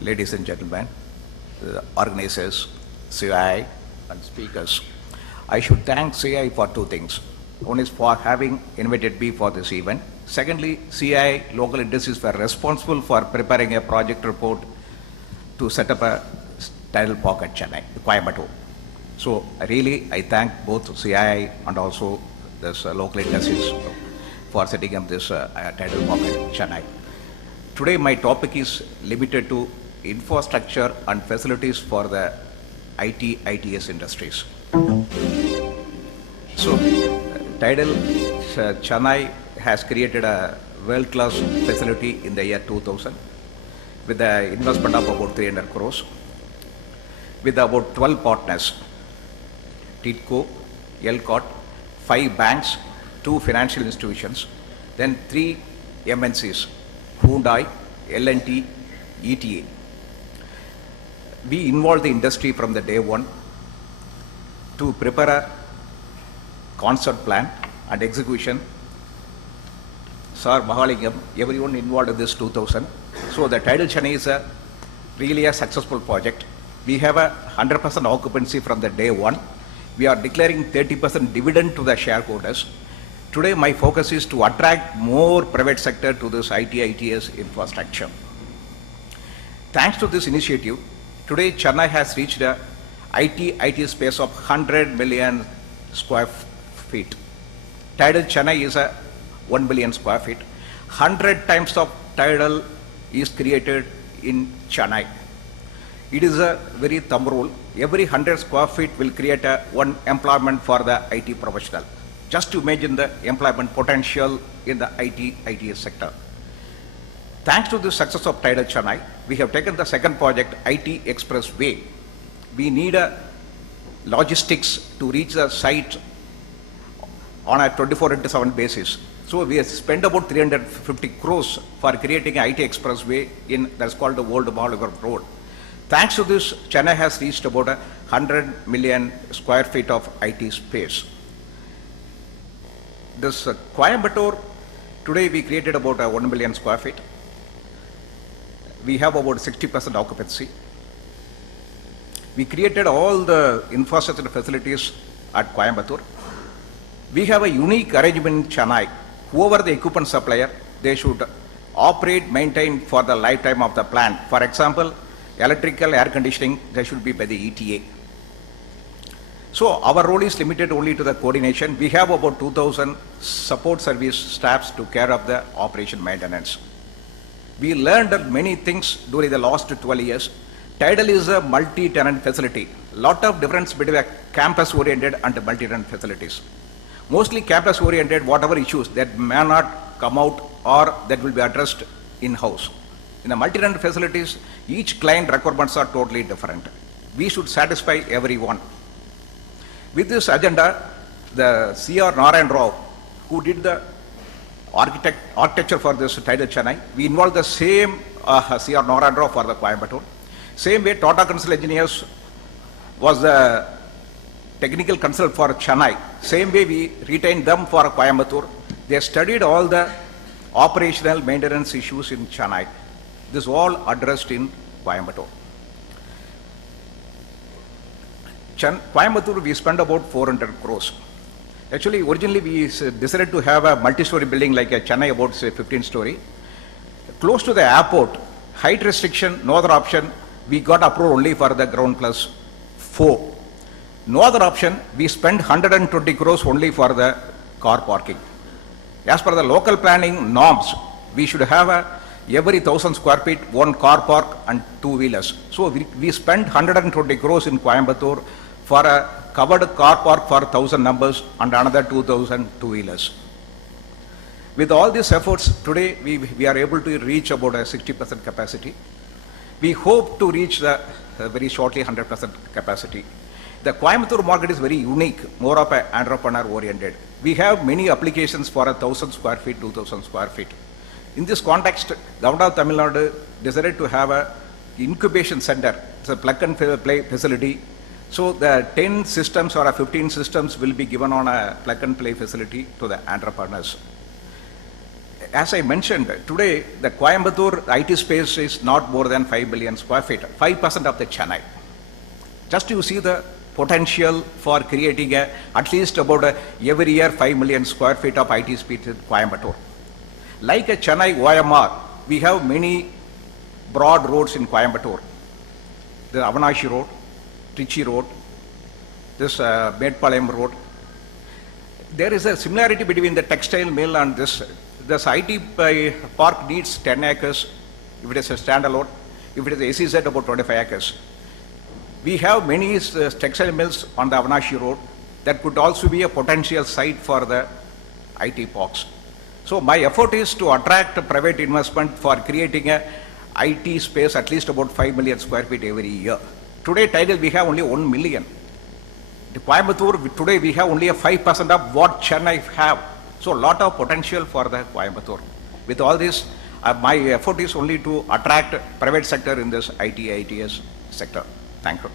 ladies and gentlemen, the organizers, CI, and speakers. I should thank CI for two things. One is for having invited me for this event. Secondly, CI local industries were responsible for preparing a project report to set up a tidal park at Chennai, Coimbatore. So I thank both CI and also this local industries for setting up this tidal park at Chennai. Today my topic is limited to infrastructure and facilities for the ITS industries. So Tidal Chennai has created a world-class facility in the year 2000 with an investment of about 300 crores with about 12 partners, TIDCO, ELCOT, 5 banks, 2 financial institutions, then 3 MNCs, Hyundai, L&T, ETA. We involved the industry from the day one to prepare a concept plan and execution. Sir Mahalingam, everyone involved in this 2000. So the Tidal Chennai is really a successful project. We have a 100% occupancy from the day one. We are declaring 30% dividend to the shareholders. Today my focus is to attract more private sector to this ITS infrastructure. Thanks to this initiative, today Chennai has reached a IT space of 100 million square feet. Tidal Chennai is a 1 billion square feet. 100 times of Tidal is created in Chennai. It is a very thumb rule. Every 100 square feet will create one employment for the IT professional. Just to imagine the employment potential in the ITS sector. Thanks to the success of Tidal Chennai, we have taken the second project, IT Expressway. We need a logistics to reach the site on a 24/7 basis. So we have spent about 350 crores for creating an IT Expressway that's called the Old Mahalagar Road. Thanks to this, Chennai has reached about 100 million square feet of IT space. This Coimbatore, today we created about 1 million square feet. We have about 60% occupancy. We created all the infrastructure facilities at Coimbatore. We have a unique arrangement in Chennai. Whoever the equipment supplier, they should operate, maintain for the lifetime of the plant. For example, electrical, air conditioning, they should be by the ETA. So our role is limited only to the coordination. We have about 2,000 support service staffs to care of the operation maintenance. We learned many things during the last 12 years. Tidal is a multi-tenant facility. Lot of difference between campus-oriented and multi-tenant facilities. Mostly campus-oriented, whatever issues that may not come out or that will be addressed in-house. In the multi-tenant facilities, each client requirements are totally different. We should satisfy everyone. With this agenda, the C.R. Narayan Rao, who did the architecture for this Tidal Chennai, we involved the same C.R. Narayan Rao for the Coimbatore. Same way, Tata Consult Engineers was the technical consult for Chennai. Same way, we retained them for Coimbatore. They studied all the operational maintenance issues in Chennai. This all addressed in Coimbatore. Coimbatore, we spent about 400 crores. Actually, originally we decided to have a multi-story building like a Chennai, about say 15-story. Close to the airport, height restriction, no other option, we got approved only for the ground plus 4. No other option, we spent 120 crores only for the car parking. As per the local planning norms, we should have every 1,000 square feet, 1 car park and 2-wheelers. So we spent 120 crores in Coimbatore for a covered car park for 1,000 numbers and another 2,000 2-wheelers. With all these efforts, today we are able to reach about a 60% capacity. We hope to reach very shortly 100% capacity. The Coimbatore market is very unique, more of an entrepreneur oriented. We have many applications for 1,000 square feet, 2,000 square feet. In this context, Government of Tamil Nadu decided to have an incubation center. It's a plug and play facility. So the 10 systems or 15 systems will be given on a plug and play facility to the entrepreneurs. as I mentioned, today the Coimbatore IT space is not more than 5 million square feet, 5% of the Chennai. Just you see the potential for creating at least about every year 5 million square feet of IT space in Coimbatore. Like a Chennai OMR, we have many broad roads in Coimbatore. The Avanashi Road, Trichy Road, this Medpalayam Road. There is a similarity between the textile mill and this. This IT park needs 10 acres if it is a standalone. If it is SEZ, about 25 acres. We have many textile mills on the Avanashi Road that could also be a potential site for the IT parks. So my effort is to attract private investment for creating a IT space at least about 5 million square feet every year. Today, Tidal, we have only 1 million. The Coimbatore, today we have only a 5% of what Chennai have. So a lot of potential for the Coimbatore. With all this, my effort is only to attract private sector in this IT, ITS sector. Thank you.